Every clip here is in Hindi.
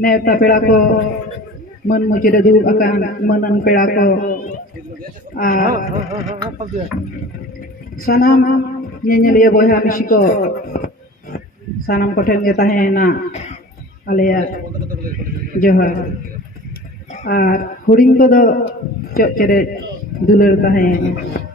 नेवता पेड़ा को मन मुचिरे दुड़ुब आकान मनन पेड़ा को सानाम ñeñaliya boyha मिसी को सानाम को ठेन गे ताहेना आलेया जोहार और हुडिंग को दो चोचरे दुलर ताहेना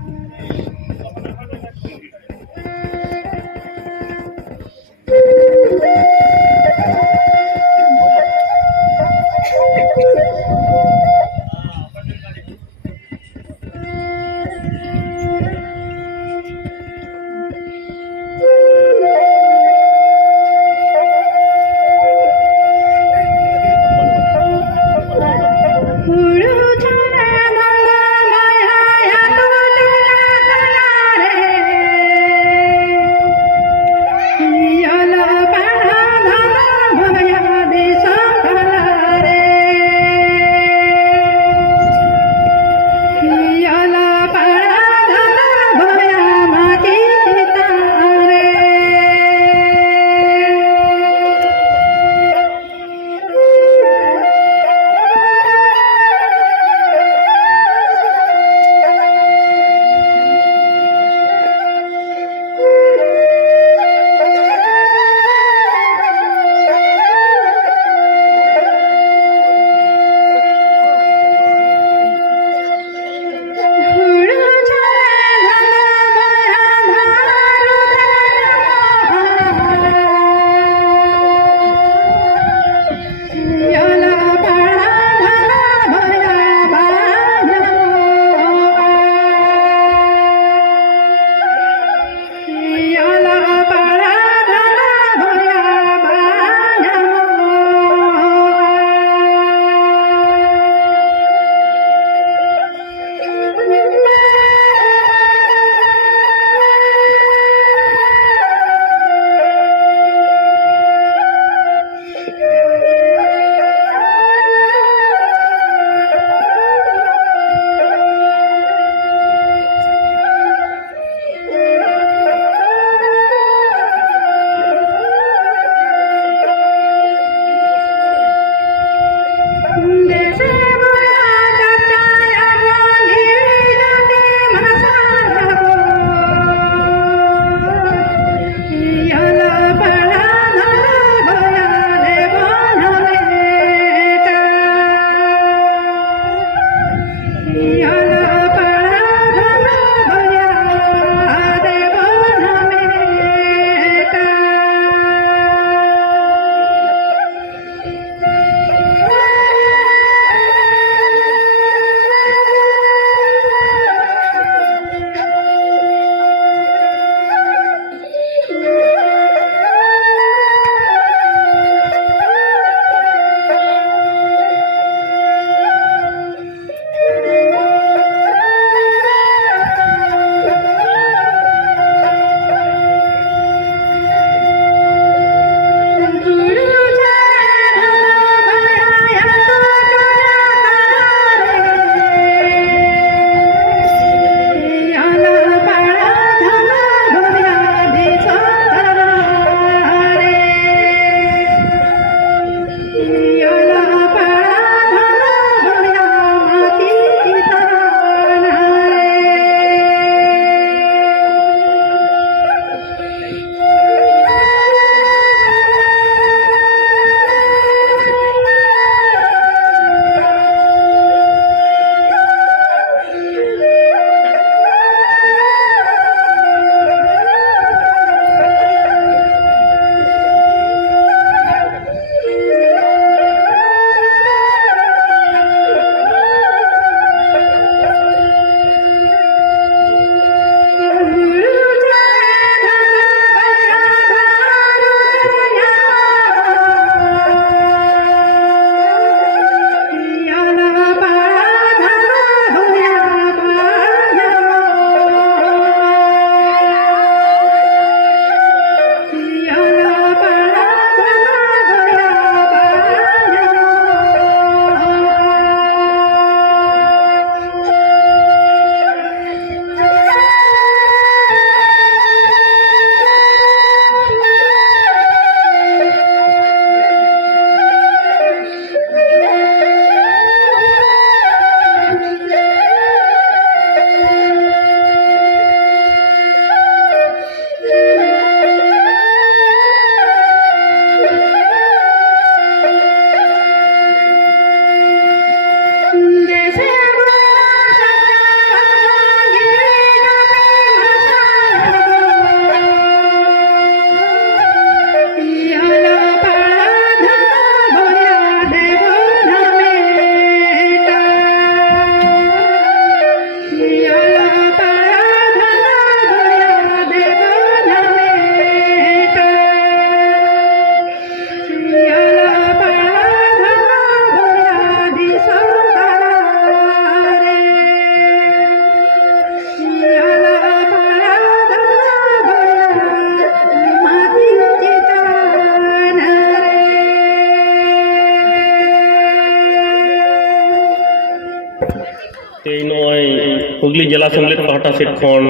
हुगली जिला सेमलेद पाहटा सेट खन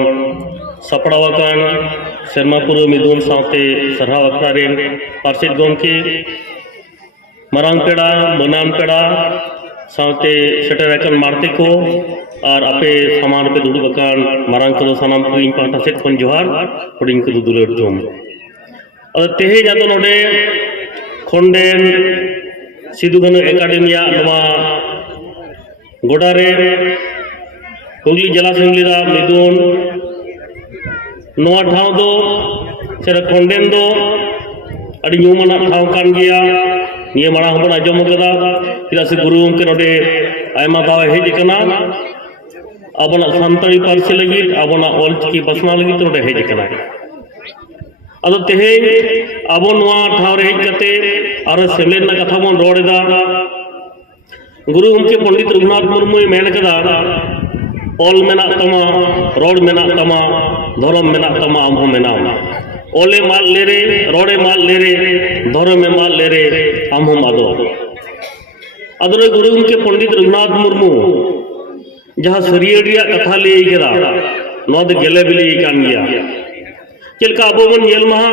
सपड़ावाकान सेरमापुर मिदुन साथे सरहाव अखड़ा रेन पार्षद गमके मारांग पेड़ा बनान पेड़ा साथे सेटरकन मारते को और आपे सामान पे दुदु बकान मारांग को सानाम को इन पाहटा सेट खन जोहार हुडिंग को दुदुलेर जोम और तेहे जातो नोडे खोंडेन सिदुकानु एकाडेमिया नवा गोडारे हुगली जिला सेमलेदा मिदुन नवा ठाव दो सेरा खोंडेन दो अड़ी ᱧᱩᱢᱟᱱᱟᱜ ठाव कान गया निये माड़ा हबन आजम कदा चेदा से गुरु गमके नोडे आयमा दाव हेज कना आबोना सान्ताड़ी पार्सी लगित आबोना ऑलचिकी पासना लगित नोडे हेज कना अदो तेहेñ आबो नवा ठाव रे हेज कते आरो सेमलेद ना कथा बन रोडेदा गुरु गमके पंडित रघुनाथ मुर्मू मेन कदा ऑल मेना तमा रोड मेना तमा धर्म मेना तमा आमहो मेनाम ओले माल लेरे रोडे माल लेरे धर्म में माल लेरे आमहो मादो अदरे गुरु गमके पंडित रघुनाथ मुर्मू जहाँ सरियडिया कथा ले केदा नोद गेले बिले कान गया चलका अबो बन येल महा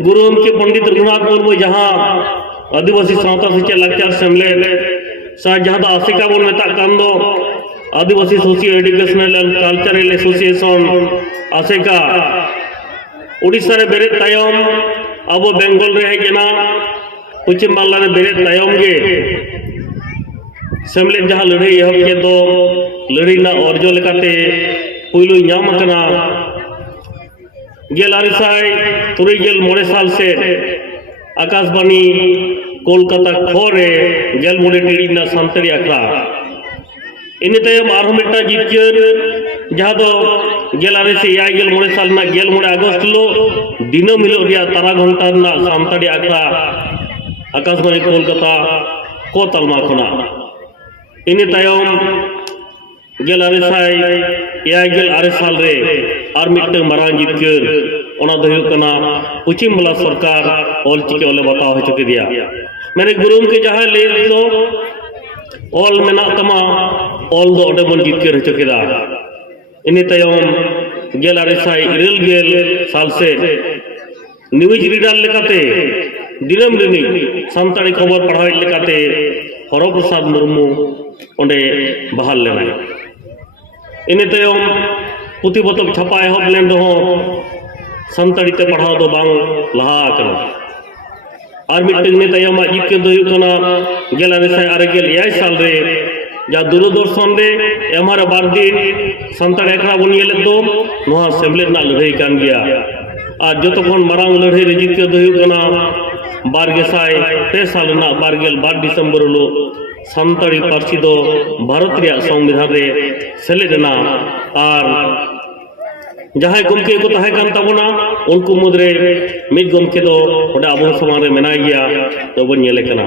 गुरु गमके पंडित रघुनाथ मुर्मू जहाँ आदिवासी सावता से लाचार सेमलेद सा जहाँ दा आसिका बन मेता कान दो Adivasi socio educational and cultural association ASECA Orissa रे बेरे तायम अब बेंगल रे हेजना पश्चिम बांग्ला रे बेरे तायम गे सेमलेद जहाँ लड़ाई एहब के तो लड़ाई ना अर्जो लेकाते पुइलु नाम कना गेलारिसाई तुरई गेल मोड़े साल से आकाशवाणी कोलकाता खोरे गेल मोड़े टीड़ी ना सान्ताड़ी आखड़ा इन तयम आरो मिट्टा जितकर जहाँ दो गेलारे से या गेल मोड़े साल ना गेल मोड़े अगस्त लो दिनम हिलो रिया तारा घंटा ना सान्ताड़ी आखड़ा आकाशवाणी कोलकाता को तलमा खना इन तयम गेलारे साई या गेल आरे साल रे आर मिट्टे मारांग जितकर ओना दो हुयुग कना पश्चिम बंगाल सरकार ऑलचिकी ओले बताव हो चुके दिया मैंने गुरु के जहाँ ले दो ऑल मेना तमा ऑल दो ओडे बन जितकर हो चुके दा इन तयम गेल आरे साई इरेल गेल साल से न्यूज रीडर लेकाते दिनम रिनी सान्ताड़ी खबर पढ़ाई लेकाते हरो प्रसाद मुर्मू ओंडे बहाल लेना इन तयम पुथि पतब छापा एहब लेन रहो सान्ताड़ी ते पढ़ाव दो बांग लहा कना और मिट्टन ने तयम जितकर दो हुयुग कना गेलारे साई आरे गेल एयाय साल रे जा दूरदर्शन रे एमारे बार दिन सान्ताड़ी आखड़ा बन येलेद दो नोहा सेमलेद ना लड़ाई कान गया और जतखन मारांग लड़ाई रे जितकर दो हुयुग कना 2003 साल ना 12 डिसेम्बर लो सान्ताड़ी पार्सी दो भारत रिया संविधान रे सेलेदना और जहाँ गमके को तहे कान ताबोना उनको मुद्रे मिद गमके दो ओडे आबो समान रे मेना गया तो बन येले कना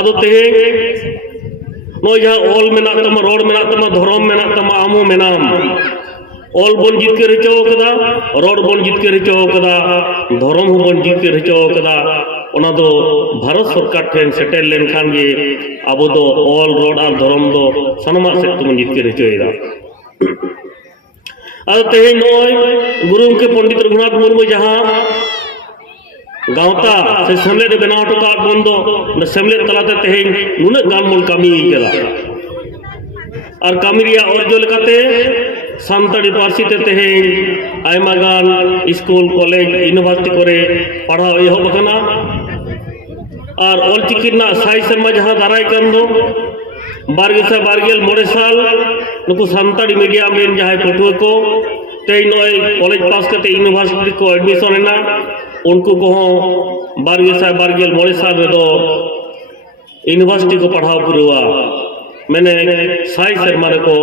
आदो तेहे नो जहाँ ऑल मेना तमा रोड मेना तमा धर्म मेना तमा आमो मेनाम ऑल बन जितकर हचो कदा रोड बन जितकर हचो कदा धर्म हो बन जितकर हचो कदा ओना दो भारत सरकार ठेन सेटेल लेन खान गे आबो दो ऑल रोड और धर्म दो सनमा से तुम जितकर हचोएदा और तेहे नोय गुरु के पंडित रघुनाथ मुर्मू जहाँ गावता से सेमलेद बनाव टका बंदो सेमलेद तलाते तेहे नुना गान मन कामी केदा और कामी रिया अर्जो लेकाते सान्ताड़ी पार्सी ते तेहे आयमा गान स्कूल कॉलेज यूनिवर्सिटी करे पढ़ाव एहब कना और ऑलचिकी ना साई सेमा जहाँ दाराय कान दो 2012 मोड़े साल नुकु सान्ताड़ी मीडियम रेन जहाँ पटुआ को ते नय कॉलेज पास करते यूनिवर्सिटी को एडमिशन ना उनको को 2012 मोड़े साल रे दो यूनिवर्सिटी को पढ़ाव पुरवा मैंने साई सेमा रे को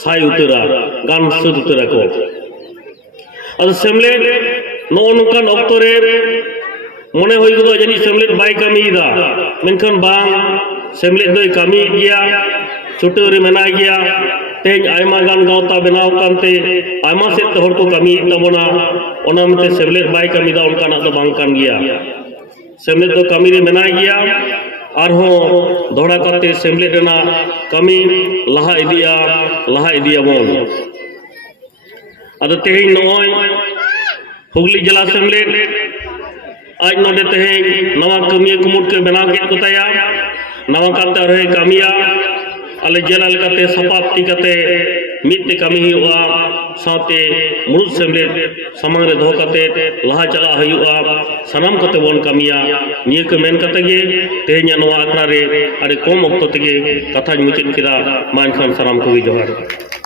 साई उतरा गान सुद उतरा को अद सेमलेद नो नोकान ऑक्टो रे मने होई गदो जानी सेमलेद बाय कामीदा मेनखान बांग सेमलेद दोय कामी गया छुट्टी रे मेना गया तेज आयमा गान गावता बनाव कानते आयमा से हर को कामी तबोना ओना मते सेमलेद बाय कामीदा उनकाना दो बांग कान गया सेमलेद दो कामी रे मेना गया आरहों दोड़ा करते सेमलेट ना कमी लहा इदियाबन अद तेहें नोय हुगली जिला सेमलेट आज नोडे तेहें नवा कमिया कुमुट के बनाव के कोताया नवा काते रहे कमिया आले जिला लेकाते सपाप तिकाते मित्ते कमी हुआ साथे मुरुद सेमलेट सामांग रे दो काते लहा चला हुआ सनाम काते बोन कमिया निये के मेन काते गे तेहें नवा आखड़ा रे अरे कम अक्तो तेगे कथा मुचाद केदा मा एनखान सनाम को जोहार।